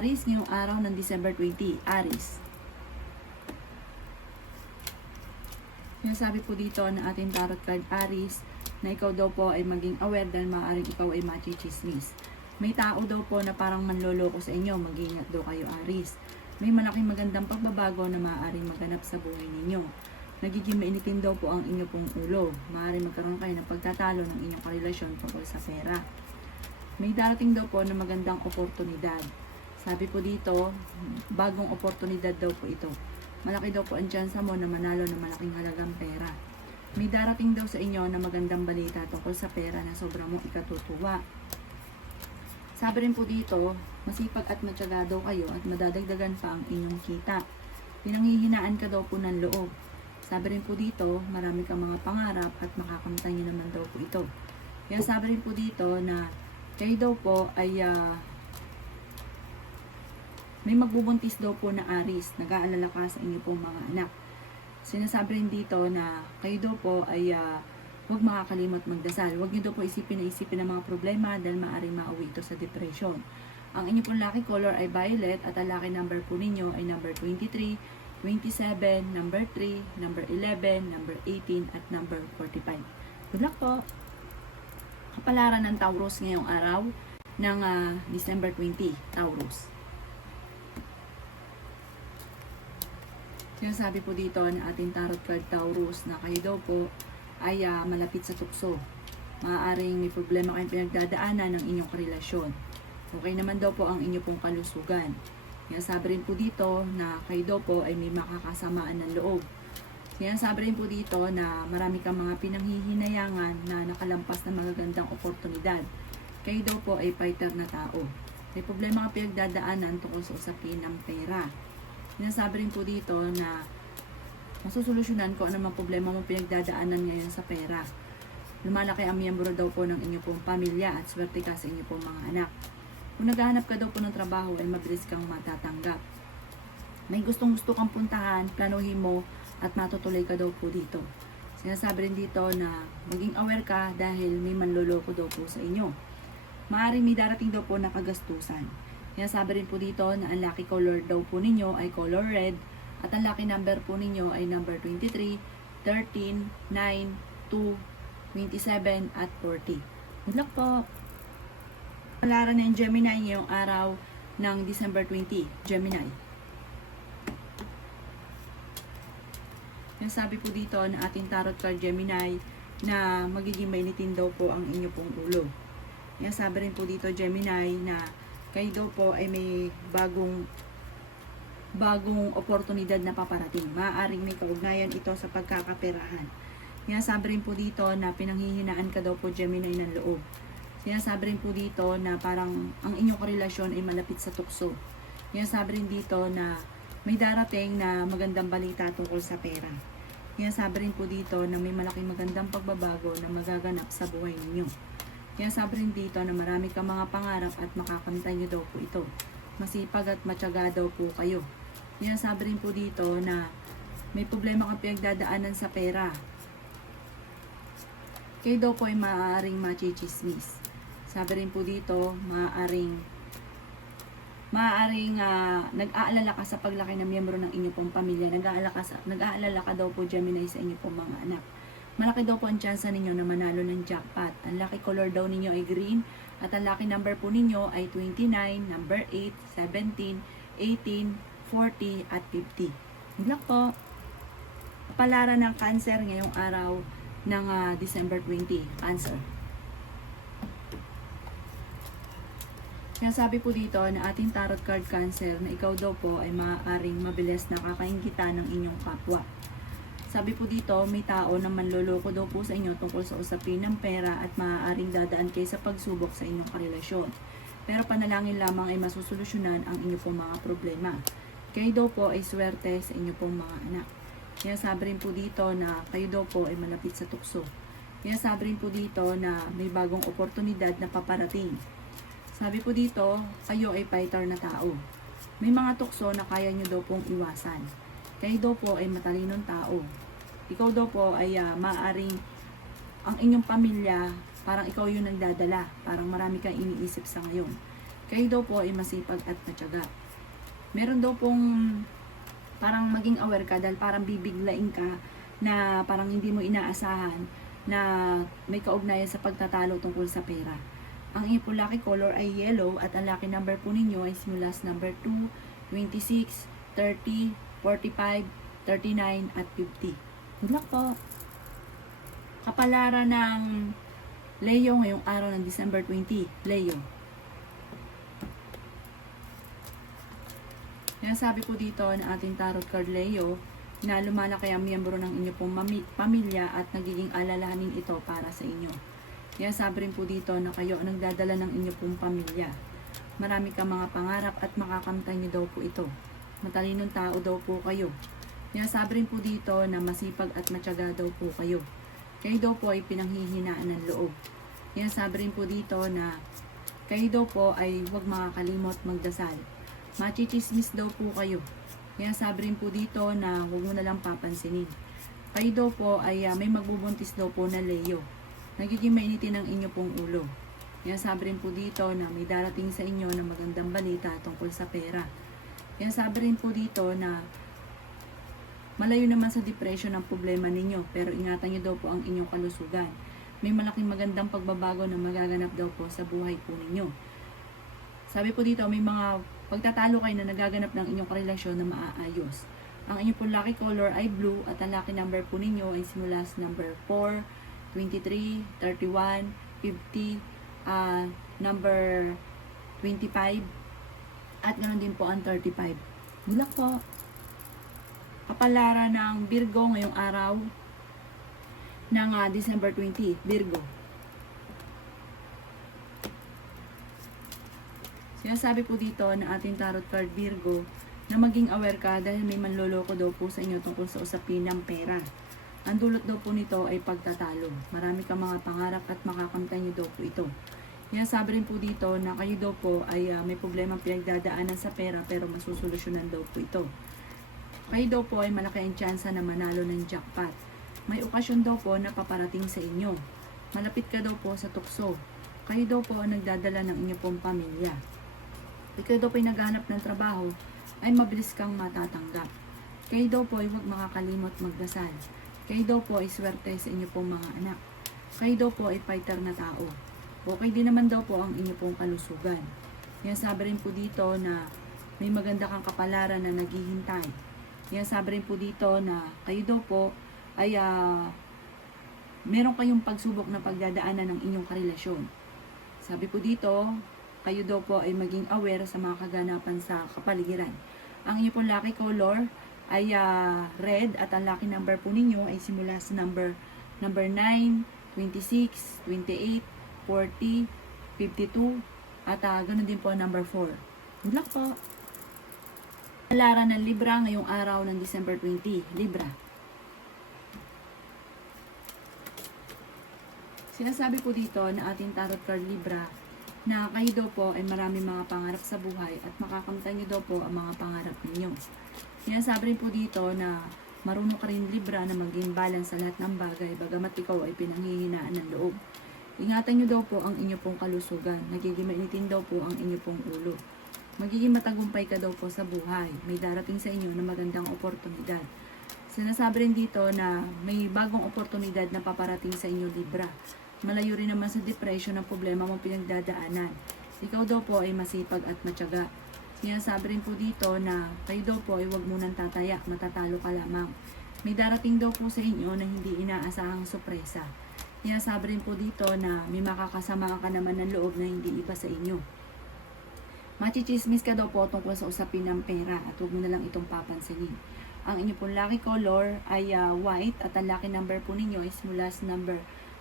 Aries ngayong araw ng December 20. Aries. Sinasabi po dito na ating tarot card Aries na ikaw daw po ay maging aware dahil maaaring ikaw ay machichismis. May tao daw po na parang manloloko sa inyo, mag-iingat daw kayo Aries. May malaking magandang pagbabago na maaaring maganap sa buhay ninyo. Nagiging mainitin daw po ang inyo pong ulo. Maaaring magkaroon kayo ng pagtatalo ng inyong karelasyon tungkol sa pera. May darating daw po na magandang oportunidad. Sabi po dito, bagong oportunidad daw po ito. Malaki daw po ang tsansa mo na manalo ng malaking halagang pera. May darating daw sa inyo na magandang balita tungkol sa pera na sobrang mong ikatutuwa. Sabi rin po dito, masipag at matyaga daw kayo at madadagdagan pa ang inyong kita. Pinanghihinaan ka daw po ng loob. Sabi rin po dito, marami kang mga pangarap at makakamtan nyo naman daw po ito. Kaya sabi rin po dito na kayo daw po ay may magbubuntis daw po na Aries, nag-aalala ka sa inyo pong mga anak. Sinasabi rin dito na kayo daw po ay huwag makakalimot magdasal. Huwag nyo daw po isipin ng mga problema dahil maaaring mauwi ito sa depression. Ang inyo pong lucky color ay violet at ang lucky number po ninyo ay number 23, 27, number 3, number 11, number 18 at number 45. Good luck po! Kapalaran ng Taurus ngayong araw ng December 20, Taurus. Sinasabi po dito na ating tarot card Taurus na kayo daw po ay malapit sa tukso. Maaaring may problema kayong pinagdadaanan ng inyong karelasyon. Okay naman daw po ang inyong pong kalusugan. Sinasabi rin po dito na kayo daw po ay may makakasamaan ng loob. Sinasabi rin po dito na marami kang mga pinanghihinayangan na nakalampas na magagandang oportunidad. Kayo daw po ay fighter na tao. May problema kang pinagdadaanan tungkol sa usapin ng pera. Sinasabi rin po dito na masusolusyonan ko anumang problema mong pinagdadaanan ngayon sa pera. Lumalaki ang miyembro daw po ng inyong pong pamilya at swerte ka sa inyong pong mga anak. Kung naghahanap ka daw po ng trabaho ay mabilis kang matatanggap. May gustong-gusto kang puntahan, planuhin mo at matutuloy ka daw po dito. Sinasabi rin dito na maging aware ka dahil may manloloko daw po sa inyo. Maaaring may darating daw po na kagastusan. Sinasabi rin po dito na ang lucky color daw po ninyo ay color red at ang lucky number po ninyo ay number 23, 13, 9, 2, 27 at 40. Good luck po! Palaran ng Gemini ngayong araw ng December 20, Gemini. Sinasabi po dito na ating tarot card Gemini na magiging mainitin daw po ang inyo pong ulo. Sinasabi rin po dito Gemini na kayo daw po ay may bagong oportunidad na paparating. Maaaring may kaugnayan ito sa pagkakaperahan. Sinasabi rin po dito na pinanghihinaan ka daw po Gemini ng loob. Sinasabi rin po dito na parang ang inyong karelasyon ay malapit sa tukso. Sinasabi rin dito na may darating na magandang balita tungkol sa pera. Sinasabi rin po dito na may malaking magandang pagbabago na magaganap sa buhay ninyo. Sinasabi rin dito na marami kang mga pangarap at makakamtan nyo daw po ito. Masipag at matyaga daw po kayo. Sinasabi rin po dito na may problema kang pinagdadaanan sa pera. Kayo daw po ay maaaring machichismis. Sabi rin po dito, maaaring nag-aalala ka sa paglaki ng miyembro ng inyong pong pamilya. Nag-aalala ka daw po Gemini sa inyong pong mga anak. Malaki daw po ang tsansa ninyo na manalo ng jackpot. Ang lucky color daw ninyo ay green at ang lucky number po ninyo ay 29, number 8, 17, 18, 40 at 50. Good luck po! Palaran ng Cancer ngayong araw ng December 20, Cancer. Sinasabi po dito na ating tarot card Cancer na ikaw daw po ay maaaring mabilis na kakainggitan ng inyong kapwa. Sabi po dito, may tao na manloloko daw po sa inyo tungkol sa usapin ng pera at maaaring dadaan kayo sa pagsubok sa inyong karelasyon. Pero panalangin lamang ay masusolusyonan ang inyong pong mga problema. Kayo daw po ay swerte sa inyong pong mga anak. Kaya sabi rin po dito na kayo daw po ay malapit sa tukso. Kaya sabi rin po dito na may bagong oportunidad na paparating. Sabi po dito, kayo ay fighter na tao. May mga tukso na kaya nyo daw pong iwasan. Kayo daw po ay matalinong tao. Ikaw daw po ay maaaring ang inyong pamilya, parang ikaw yung nagdadala. Parang marami kang iniisip sa ngayon. Kayo daw po ay masipag at matyaga. Meron daw pong parang maging aware ka dahil parang bibiglain ka na parang hindi mo inaasahan na may kaugnayan sa pagtatalo tungkol sa pera. Ang inyong po lucky color ay yellow at ang lucky number po ninyo ay simula sa number 2, 26, 30, 45, 39 at 50. Good luck po! Kapalaran ng Leo ngayong araw ng December 20, Leo. Yan sabi po dito na ating tarot card Leo na lumalaki ang miyembro ng inyo pong pamilya at nagiging alalahanin ito para sa inyo. Yan sabi rin po dito na kayo ang nagdadala ng inyo pong pamilya. Marami kang mga pangarap at makakamtan niyo daw po ito. Matalinong tao daw po kayo. Yan sabi rin po dito na masipag at matyaga daw po kayo. Kayo daw po ay pinanghihinaan ng loob. Yan sabi rin po dito na kayo daw po ay huwag makakalimot magdasal. Machichismis daw po kayo. Kaya sabi rin po dito na huwag mo na lang papansinin. Kayo daw po ay may magbubuntis daw po na Leo. Nagiging mainitin ang inyo pong ulo. Kaya sabi rin po dito na may darating sa inyo na magandang balita tungkol sa pera. Kaya sabi rin po dito na malayo naman sa depression ang problema ninyo, pero ingatan nyo daw po ang inyong kalusugan. May malaking magandang pagbabago na magaganap daw po sa buhay po ninyo. Sabi po dito, may mga pagtatalo kayo na nagaganap ng inyong karelasyon na maaayos. Ang inyong pong lucky color ay blue at ang lucky number po ninyo ay simula sa number 4, 23, 31, 50, number 25, at ganoon din po ang 35. Bulak po! Kapalaran ng Virgo ngayong araw ng December 20, Virgo. Sinasabi po dito na ating tarot card Virgo na maging aware ka dahil may manloloko daw po sa inyo tungkol sa usapin ng pera. Ang dulot daw po nito ay pagtatalo. Marami kang mga pangarap at makakamtan nyo daw po ito. Sinasabi rin po dito na kayo daw po ay may problema pinagdadaanan sa pera pero masusolusyonan daw po ito. Kayo daw po ay malaki ang tsansa na manalo ng jackpot. May okasyon daw po na paparating sa inyo. Malapit ka daw po sa tukso. Kayo daw po ang nagdadala ng inyong pong pamilya. Ikaw daw po ay naghahanap ng trabaho, ay mabilis kang matatanggap. Kayo daw po ay huwag makakalimot magdasal. Kayo daw po ay swerte sa inyo pong mga anak. Kayo daw po ay fighter na tao. Okay din naman daw po ang inyo pong kalusugan. Yan sabi rin po dito na may maganda kang kapalaran na naghihintay. Yan sabi rin po dito na kayo daw po ay meron kayong pagsubok na pagdadaanan ng inyong karelasyon. Sabi po dito, kayo daw po ay maging aware sa mga kaganapan sa kapaligiran. Ang inyong pong lucky color ay red at ang lucky number po ninyo ay simula sa number 9, 26, 28, 40, 52 at ganoon din po number 4. Good luck po! Kapalaran ng Libra ngayong araw ng December 20, Libra. Sinasabi po dito na ating tarot card Libra na kayo daw po ay marami mga pangarap sa buhay at makakamtan nyo daw po ang mga pangarap ninyo. Sinasabi rin po dito na marunong ka rin Libra na maging balance sa lahat ng bagay bagamat ikaw ay pinanghihinaan ng loob. Ingatan nyo daw po ang inyo pong kalusugan. Nagiging mainitin daw po ang inyo pong ulo. Magiging matagumpay ka daw po sa buhay. May darating sa inyo na magandang oportunidad. Sinasabi rin dito na may bagong oportunidad na paparating sa inyo Libra. Malayo rin naman sa depression ang problema mong pinagdadaanan. Ikaw daw po ay masipag at matyaga. Sinasabi rin po dito na kayo daw po ay huwag munang tataya, matatalo ka lamang. May darating daw po sa inyo na hindi inaasahang sorpresa. Sinasabi rin po dito na may makakasama ka naman ng loob na hindi iba sa inyo. Machichismis ka daw po tungkol sa usapin ng pera at huwag mo na lang itong papansinin. Ang inyong pong lucky color ay white at ang lucky number po ninyo is mula sa number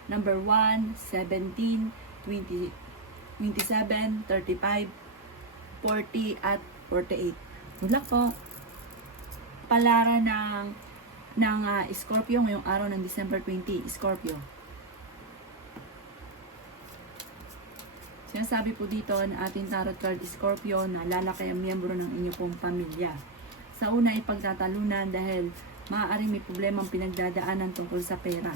1, 17, 20, 27, 35, 40, at 48. Good luck po! Palara ng Scorpio ngayong araw ng December 20, Scorpio. Sinasabi po dito na ating tarot card Scorpio na lalaki ang miyembro ng inyong pong pamilya. Sa una ay pagtatalunan dahil maaaring may problemang pinagdadaanan tungkol sa pera.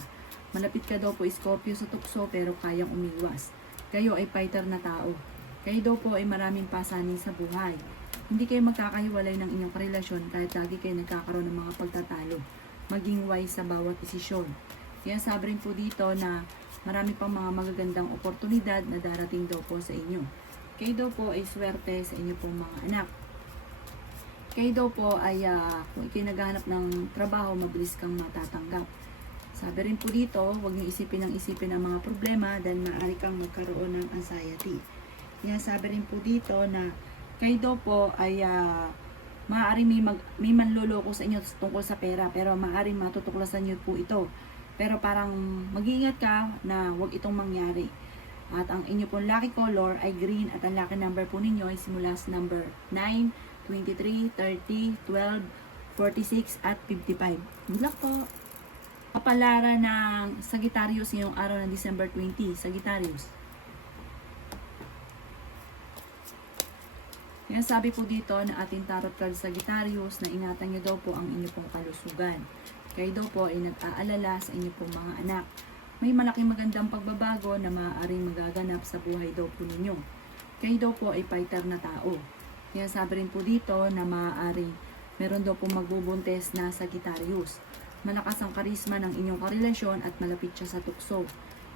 Malapit ka daw po Scorpio sa tukso pero kayang umiwas. Kayo ay fighter na tao. Kayo daw po ay maraming pasanin sa buhay. Hindi kayo magkakahiwalay ng inyong karelasyon kahit lagi kayo nagkakaroon ng mga pagtatalo. Maging wise sa bawat desisyon. Kaya sabi rin po dito na marami pang mga magagandang oportunidad na darating daw po sa inyo. Kayo daw po ay swerte sa inyo pong mga anak. Kayo daw po ay kung ikay naghahanap ng trabaho, mabilis kang matatanggap. Sabi rin po dito, huwag niyo isipin ang mga problema dahil maaari kang magkaroon ng anxiety. Kaya sabi rin po dito na kayo daw po ay maaari may manloloko sa inyo tungkol sa pera, pero maaari matutuklasan niyo po ito. Pero parang mag-iingat ka na huwag itong mangyari. At ang inyo pong lucky color ay green at ang lucky number po ninyo ay simula sa number 9, 23, 30, 12, 46 at 55. Good luck po! Kapalaran ng Sagittarius ngayong araw ng December 20. Sagittarius. Kaya sabi po dito na ating tarot card Sagittarius na ingatan nyo daw po ang inyo pong kalusugan. Kayo daw po ay nag-aalala sa inyo pong mga anak. May malaking magandang pagbabago na maaaring magaganap sa buhay daw po ninyo. Kayo daw po ay fighter na tao. Kaya sabi rin po dito na maaaring meron daw po magbubuntes na Sagittarius. Malakas ang karisma ng inyong karelasyon at malapit siya sa tukso.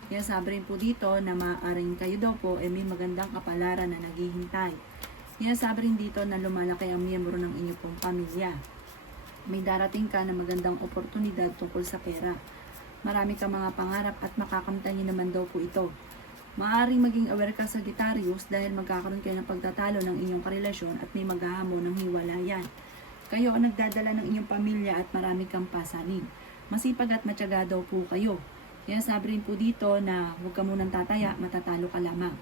Kaya sabi rin po dito na maaaring kayo daw po ay may magandang kapalaran na naghihintay. Kaya sabi rin dito na lumalaki ang miyembro ng inyong pong pamilya. May darating ka na magandang oportunidad tungkol sa pera. Marami kang mga pangarap at makakamtan niyo naman daw po ito. Maaaring maging aware ka sa Sagittarius dahil magkakaroon kayo ng pagtatalo ng inyong karelasyon at may maghahamon ng hiwalayan. Kayo ang nagdadala ng inyong pamilya at marami kang pasanin. Masipag at matyaga daw po kayo. Kaya sabi rin po dito na huwag ka munang tataya, matatalo ka lamang.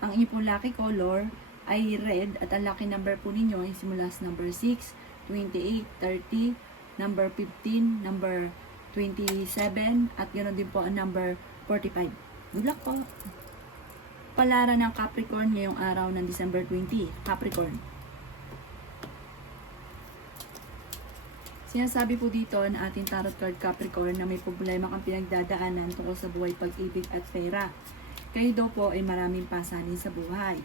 Ang inyong po lucky color ay red at ang lucky number po ninyo ay simula sa number 6, 28, 30, number 15, number 27, at ganoon din po ang number 45. Good luck po! Palaran ng Capricorn ngayong araw ng December 20. Capricorn. Sinasabi po dito na ating tarot card Capricorn na may problema kang pinagdadaanan tungkol sa buhay, pag-ibig at pera. Kayo daw po ay maraming pasanin sa buhay.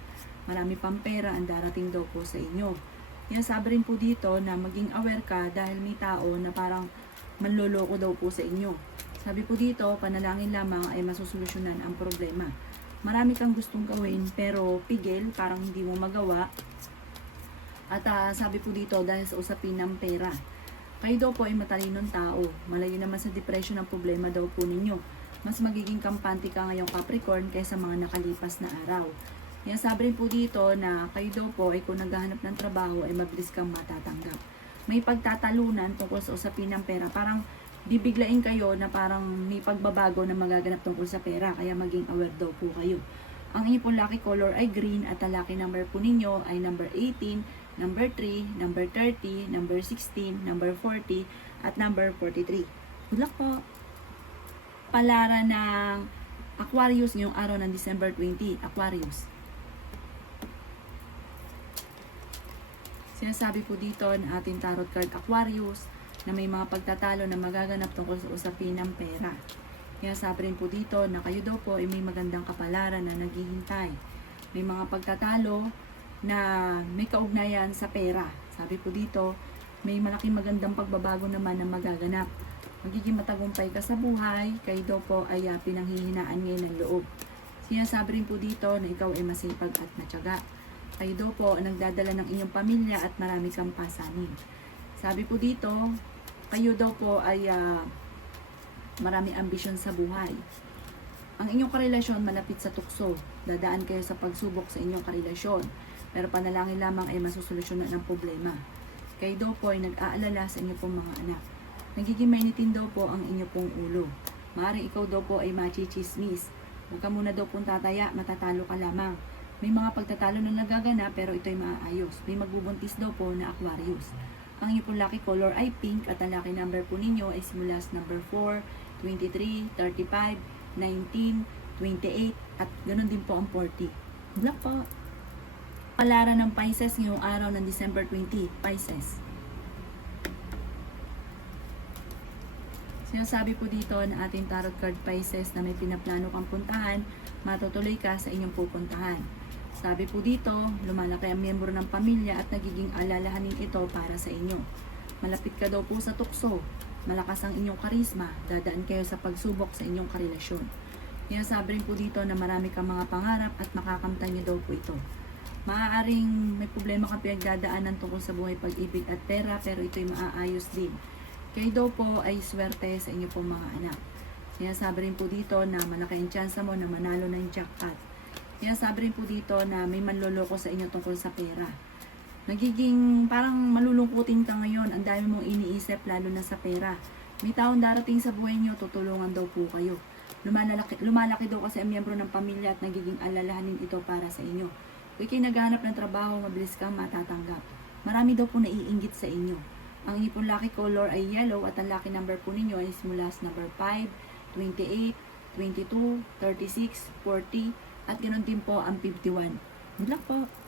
Marami pang pera ang darating daw po sa inyo. Kaya sabi rin po dito na maging aware ka dahil may tao na parang manloloko daw po sa inyo. Sabi po dito, panalangin lamang ay masusolusyonan ang problema. Marami kang gustong gawin pero pigil, parang hindi mo magawa. At sabi po dito dahil sa usapin ng pera. Kayo daw po ay matalinong tao. Malayo naman sa depression ang problema daw po ninyo. Mas magiging kampante ka ngayong Capricorn kaysa mga nakalipas na araw. Kaya sabi rin po dito na kayo daw po ay kung naghahanap ng trabaho ay mabilis kang matatanggap. May pagtatalunan tungkol sa usapin ng pera. Parang bibiglain kayo na parang may pagbabago na magaganap tungkol sa pera. Kaya maging aware daw po kayo. Ang inyong pong lucky color ay green at ang lucky number po ninyo ay number 18, number 3, number 30, number 16, number 40, at number 43. Good luck po! Palaran ng Aquarius ngayong araw ng December 20. Aquarius. Sinasabi po dito ng ating tarot card Aquarius na may mga pagtatalo na magaganap tungkol sa usapin ng pera. Kaya sabi rin po dito na kayo daw po ay may magandang kapalaran na naghihintay. May mga pagtatalo na may kaugnayan sa pera. Sabi po dito, may malaking magandang pagbabago naman na magaganap. Magiging matagumpay ka sa buhay, kayo daw po ay pinanghihinaan ngayon ng loob. Sinasabi rin po dito na ikaw ay masipag at matyaga. Kayo daw po ang nagdadala ng inyong pamilya at marami kang pasanin. Sabi po dito, kayo daw po ay marami ambisyon sa buhay. Ang inyong karelasyon malapit sa tukso. Dadaan kayo sa pagsubok sa inyong karelasyon. Pero panalangin lamang ay masusolusyonan ang problema. Kayo daw po ay nag-aalala sa inyong pong mga anak. Nagiging mainitin daw po ang inyong pong ulo. Maaaring ikaw daw po ay machichismis. Huwag ka muna daw pong tataya, matatalo ka lamang. May mga pagtatalo na nagaganap pero ito ay maaayos. May magbubuntis daw po na Aquarius. Ang inyong pong lucky color ay pink at ang lucky number po ninyo ay simula sa number 4, 23, 35, 19, 28 at ganoon din po ang 40. Black po. Palaran ng Pisces ngayong araw ng December 20. Pisces. Sinasabi po dito na ating tarot card Pisces na may pinaplano kang puntahan, matutuloy ka sa inyong pupuntahan. Sabi po dito, lumalaki ang miyembro ng pamilya at nagiging alalahanin ito para sa inyo. Malapit ka daw po sa tukso, malakas ang inyong karisma, dadaan kayo sa pagsubok sa inyong karelasyon. Kaya sabi rin po dito na marami kang mga pangarap at makakamtan niyo daw po ito. Maaaring may problema kang pinagdadaanan tungkol sa buhay, pag-ibig at pera, pero ito'y maaayos din. Kayo daw po ay swerte sa inyo pong mga anak. Kaya sabi rin po dito na malaki ang tsansa mo na manalo ng jackpot. Kaya sabi rin po dito na may manloloko sa inyo tungkol sa pera. Nagiging parang malulungkutin ka ngayon, ang dami mong iniisip lalo na sa pera. May taong darating sa buhay niyo, tutulungan daw po kayo. Lumalaki daw kasi ang miyembro ng pamilya at nagiging alalahanin ito para sa inyo. Kung ikay naghahanap ng trabaho, mabilis kang matatanggap. Marami daw po naiinggit sa inyo. Ang inyong pong lucky color ay yellow at ang lucky number po ninyo ay simula sa number 5, 28, 22, 36, 40 at ganoon din po ang 51. Good luck po!